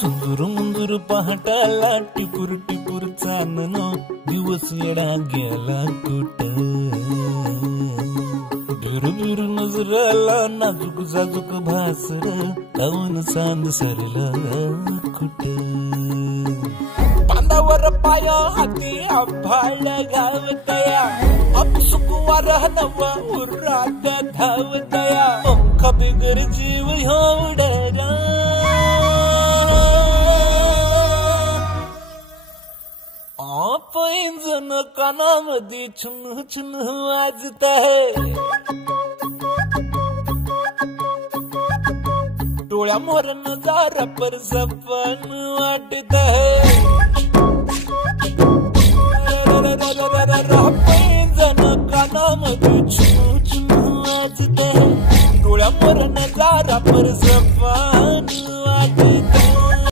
सुंदर मुंदूर पहाटाला टिपूर टिपूर चांदनो दिवस येडा गेला कुठं बिर नजराला नाजूक जाजूक भासर लावून सांद सरला कुठं बांधावर पाया हाती आभाळ गावतया अपसुकवार नवा उरात धावतया पंख बिगर जीव एवढा पैंजण कानामध्ये चुन चुन वाजत आहे डोळ्या मोर नजारा पर सपन वाटत आहे पैंजण कानामध्ये चुन चुन वाजत आहे डोळ्या मोर नजारा पर सपन